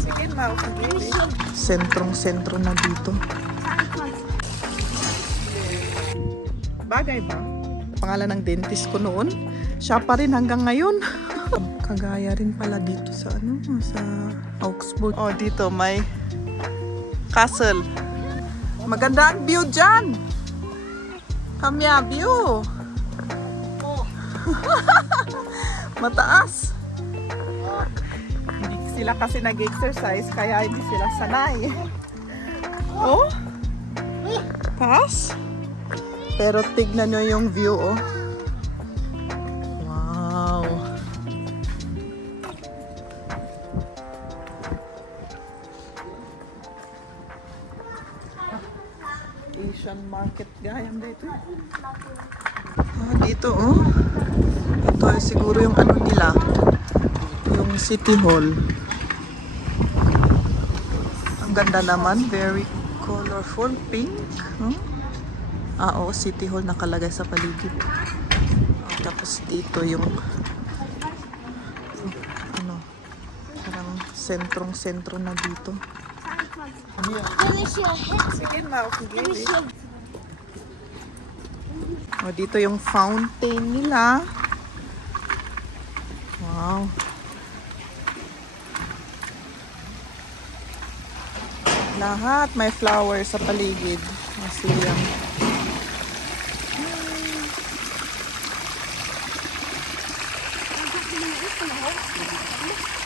Sige, sentrong-sentro na dito. Bagay ba? Pangalan ng dentist ko noon. Siya pa rin hanggang ngayon. Kagaya rin pala dito sa sa Augsburg. Oh, dito may castle. Maganda ang view dyan. Kamya view. Mataas. Hindi sila kasi nag-exercise kaya hindi sila sanay. Oh? Taas? Pero tignan nyo yung view, oh. Wow. Asian market gayam dito. Ah, dito, oh. Ito ay siguro yung ano nila. Yung City Hall. Ang ganda naman. Very colorful. Pink. Huh? Ah, oo. City Hall nakalagay sa paligid. Oh, tapos dito yung ano, parang sentrong-sentro na dito. Sige, oh, dito yung fountain nila. Wow. Lahat may flowers sa paligid. Masiyang.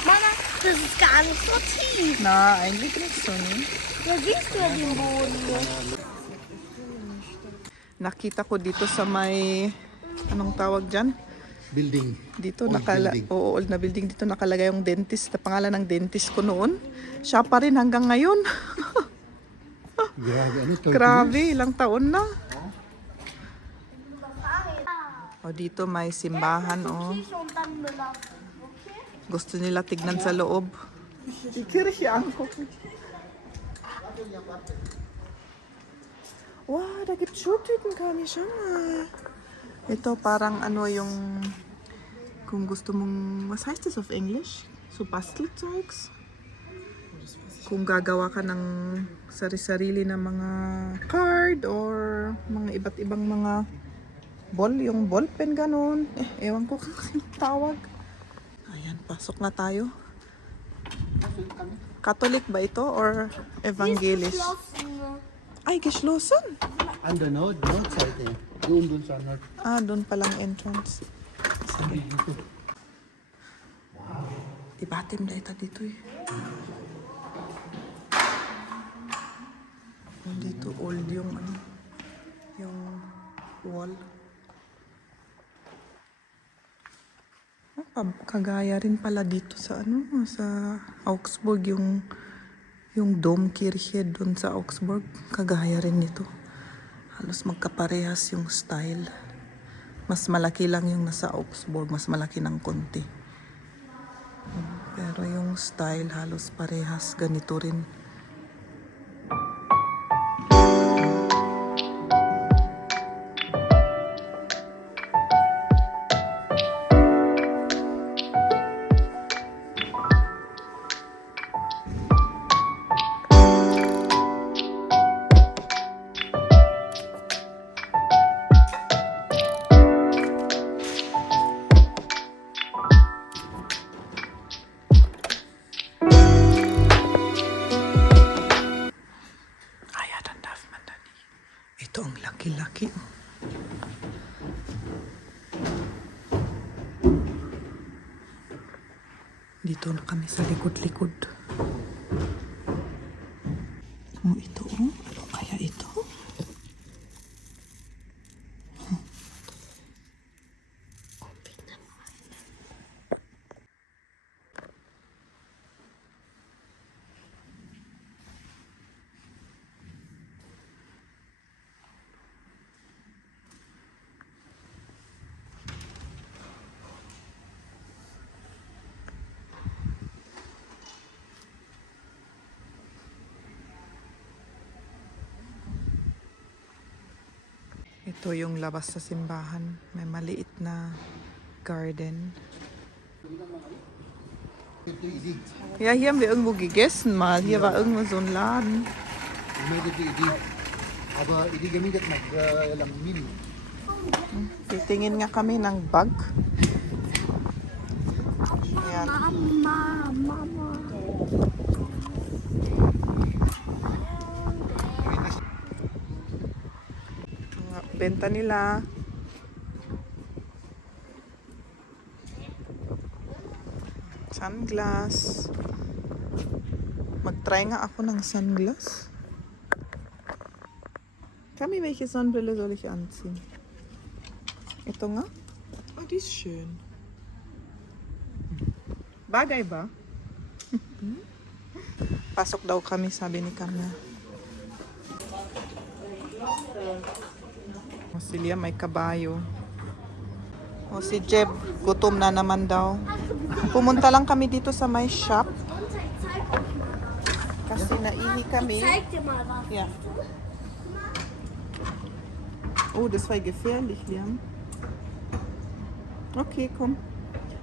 Mama, das ist gar nicht so tief. Na, eigentlich nicht so, ne? Da siehst du ja den Boden. Nakita ko dito sa may, anong tawag dyan? Building. Dito, Old building. old na building. Dito nakalagay yung dentist, na pangalan ng dentist ko noon. Siya pa rin hanggang ngayon. Grabe, ano? 30 Grabe, years? ilang taon na. O, dito may simbahan, oh. Und dann belaufen, okay? Gusto nila tignan sa loob. Die Kirche angucken. Wow, da gibt's Schuhtüten, Kami. Schau mal. Ito parang ano yung, kung gusto mong, was heißt das auf Englisch? So Bastelzeugs? Kung gagawa ka ng sari-sarili na mga card or mga iba't ibang mga ball, yung ballpen ganun. Ewan ko kung tawag. Ayan, pasok na tayo. Catholic ba ito or Evangelisch? Ay, geschlossen. An der Nordseite. Doon sa Nord. Ah, doon palang entrance. Sige. Ibatim na ito dito eh. Dito old yung ano, yung wall. Kagaya rin pala dito sa ano, sa Augsburg yung Domkirche doon sa Augsburg. Kagaya rin nito. Halos magkaparehas yung style. Mas malaki lang yung nasa Augsburg, mas malaki ng konti. Pero yung style halos parehas, ganito rin. Ito ang laki-laki. Dito na kami sa likod-likod. Oh, ito oh. Ano kaya ito? Ito yung labas sa simbahan. May maliit na garden. Ito idi. Ja, hier haben wir irgendwo gegessen mal. Hier war irgendwo so ein Laden. Maybe ito idi. Aber idi gamigat lang mil. Titingin nga kami ng bag. Ayan. Mama. Mga benta nila. Sunglass. Mag-try nga ako ng sunglass. Kami, welche Sonnenbrille soll ich anziehen? Ito nga. Oh, die ist schön. Bagay ba? Pasok daw kami, sabi ni Kanya. O si Lia may kabayo. O si Jeb, gutom na naman daw. Pumunta lang kami dito sa may shop. Kasi naihi kami. Zeig dir mal was. Ja. Oh, das war gefährlich, Liam. Okay, komm.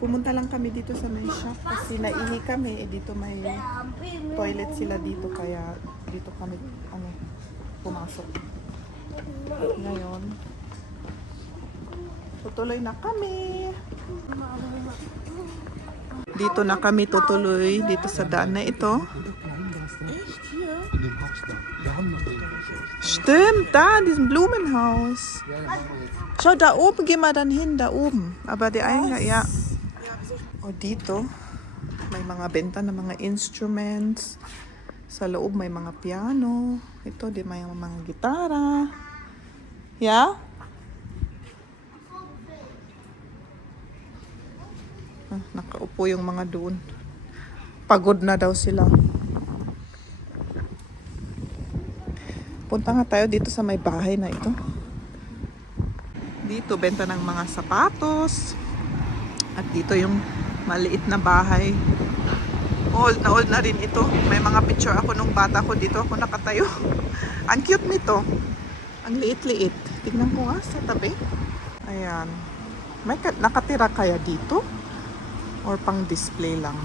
Pumunta lang kami dito sa may shop kasi naihi kami. Dito may toilet sila dito kaya dito kami pumasok. At ngayon, tutuloy na kami. Dito na kami tutuloy dito sa daan na ito. Echt hier? In dem Haus da. Wir haben noch den. Stimmt, da in diesem Blumenhaus. Schau, da oben gehen wir dann hin, da oben. Aber der Eingang, ja. O dito, may mga benta ng mga instruments. Sa loob may mga piano. Ito, di may mga gitara. Yeah? Nakaupo yung mga doon. Pagod na daw sila. Punta nga tayo dito sa may bahay na ito. Dito, benta ng mga sapatos. At dito yung maliit na bahay. Old na rin ito. May mga picture ako nung bata ko dito. Ako nakatayo. Ang cute nito. Ang liit-liit. Tignan ko nga sa tabi. Ayan. May nakatira kaya dito? Or pang display lang?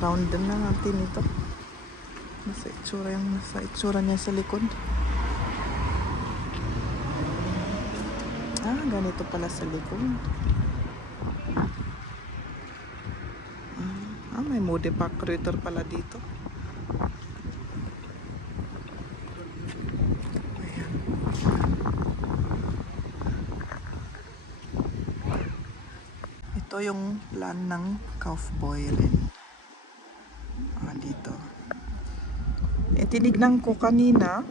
Round na natin ito. Nasa itsura niya sa likod. Ganito pala sa likod. May mode pack-reader pala dito. Ayan. Ito yung plan ng Kaufbeuren. Dito. Tinignan ko kanina.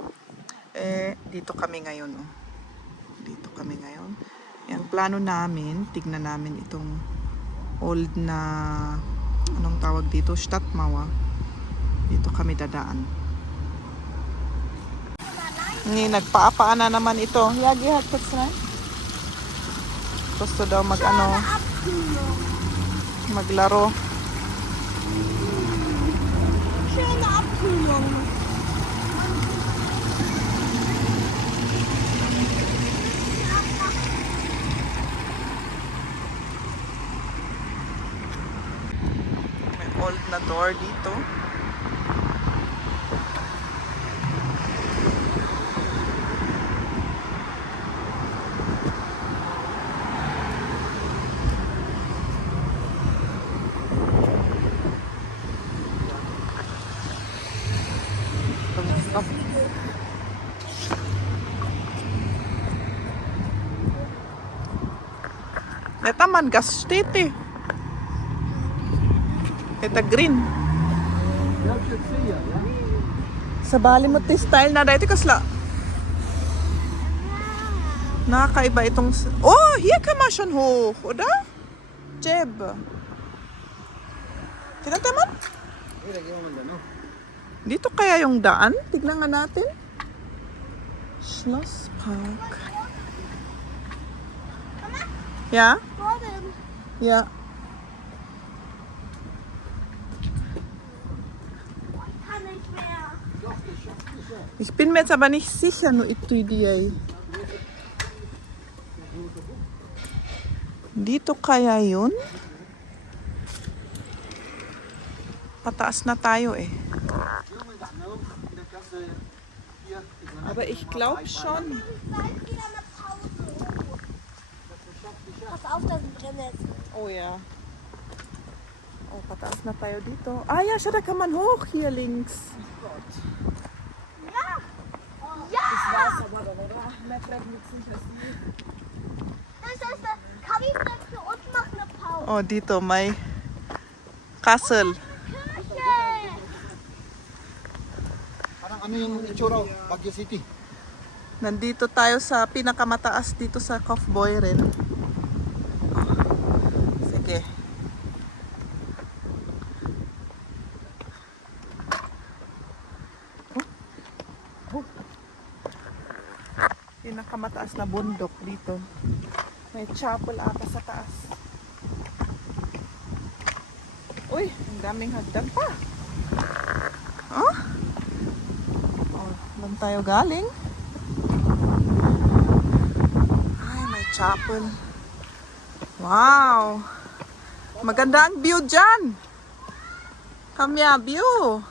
Dito kami ngayon. Dito kami ngayon. Ang plano namin, tignan namin itong old na anong tawag dito? Stadtmauer. Dito kami dadaan. Nagpaapaan na naman ito. Yagi hatpats na. Gusto daw maglaro. Schöne Abkühlung. May old na door dito. Eta man Gaststätte. Eta green. Sa bali mo ti style na dito kasla. Nakakaiba itong... Oh, hier kann man schon hoch, oder? Jeb. Tingnan man? Dito kaya yung daan? Tignan nga natin. Schlosspark. Ja? Ja. Ich bin mir jetzt aber nicht sicher, no ito idea. Dito kaya yun? Pataas na tayo eh. Aber ich glaube schon. Gleich wieder eine Pause. Pass auf, da sind Brennnesseln. Oh ja. Oh, pataas na tayo dito. Ah ja, schau, da kann man hoch hier links. Kabi bleibt für uns, macht eine Pause. Oh, dito may castle. Kirche. Parang ano yung itsura, Baguio City. Nandito tayo sa pinakamataas dito sa Kaufbeuren. Sige. Pinakamataas na bundok dito. May chapel ata sa taas. Uy, ang daming hagdan pa. Oh? Oh, doon tayo galing. Ay, may chapel. Wow! Maganda ang view dyan. Kamya, view.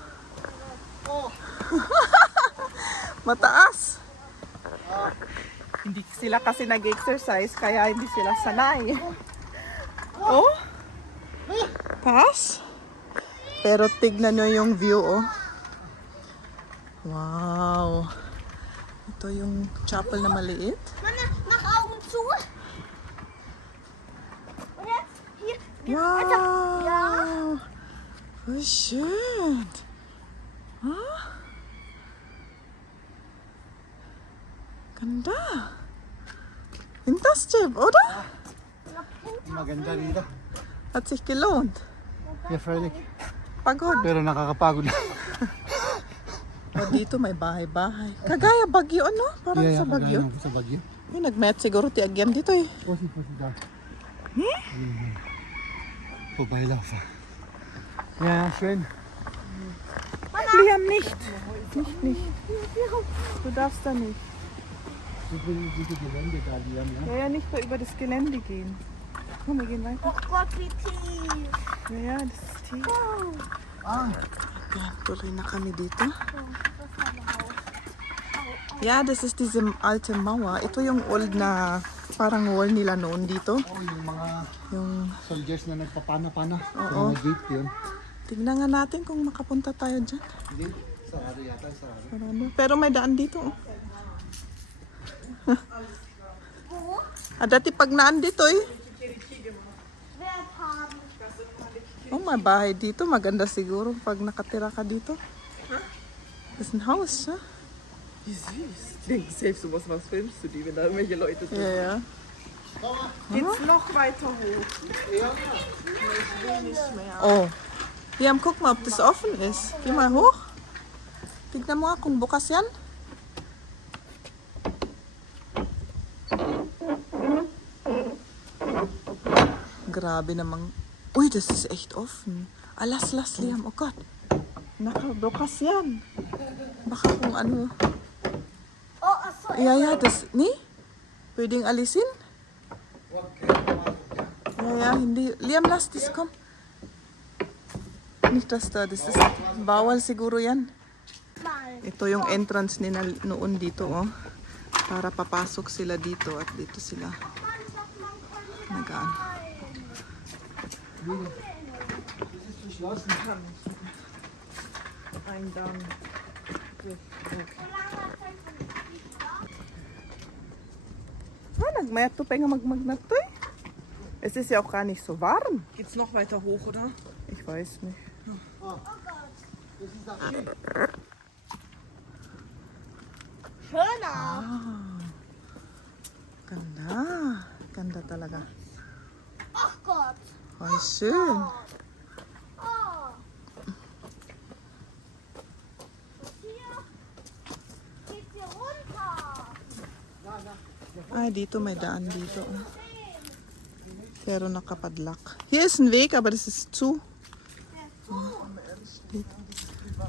Mataas. Hindi sila kasi nag-exercise, kaya hindi sila sanay. Oh? Taas? Pero tignan nyo yung view, oh. Wow. Ito yung chapel na maliit. Mama, mach Augen zu. Und jetzt hier. Wow! Ja. Wie schön! Huh? Ganda! Fantastic, oder? Maganda dito. Hat sich gelohnt. Yeah, freilich. Pagod. Pero nakakapagod. O dito may bahay-bahay. Kagaya Baguio, ano? Parang sa Baguio. kagaya ng sa Baguio. Yung nag-met siguro ti Agyan dito eh. Posi da. Vorbeilaufen. Ja, schön. Liam, nicht. Nicht. Du darfst da nicht. Ich will diese Gelände da, Liam, ja. Ja, nicht mehr über das Gelände gehen. Komm, wir gehen weiter. Oh Gott, wie tief. Ja, das ist tief. Ah, Yan, tuloy na kami dito. Ja, das ist diese alte Mauer. Ito yung old na parang wall nila noon dito. oh, yung mga Yung, soldiers na nagpapana-pana. Oo. Yung mga gate yun. tignan nga natin kung makapunta tayo dyan. Hindi, sarado yata, sarado. Sarado. Pero may daan dito. Oh. Ah, dati pag naan dito eh. Wert haben. Oh, may bahay dito. Maganda siguro pag nakatira ka dito. Das ist ein Haus, ja? Wie süß. Ich denke, selbst sowas, was filmst du die, wenn da irgendwelche Leute sind? Ja, ja. Geht's noch weiter hoch? Oh. Liam, guck mal, ob das offen ist. Geh mal hoch. Tignan mo nga kung bukas yan. Grabe namang. Uy, das ist echt offen. Ah, lass, Liam. Oh Gott. Nakabukas yan. Baka kung ano. Oh, achso. Ja, das. Nee? Pwedeng alisin? Ja, hindi. Liam, lass das, komm. Nicht das da. Das ist bawal siguro yan. Mal. Ito yung entrance nila noon dito, oh. Para papasok sila dito at dito sila nagaan. Eingang. Ah, nagmayato pa nga magmagnato eh. Es ist ja auch gar nicht so warm. Geht's noch weiter hoch, oder? Ich weiß nicht. Das ist das Ski. Schöner. Ganda. Ganda talaga. Ach Gott. Ay, schön. Oh. Hier geht's hier runter. Ay, dito may daan dito. Oh. Pero nakapadlock. Hier ist ein Weg, aber das ist zu.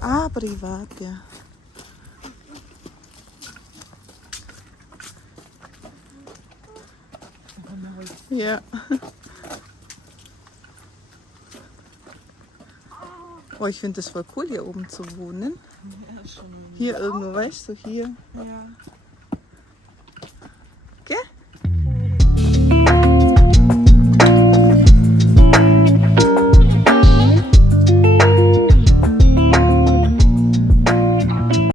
Ah, privat, ja. Ja. Oh, ich finde es voll cool, hier oben zu wohnen. Ja, schon. Hier irgendwo, weißt du, hier. Ja.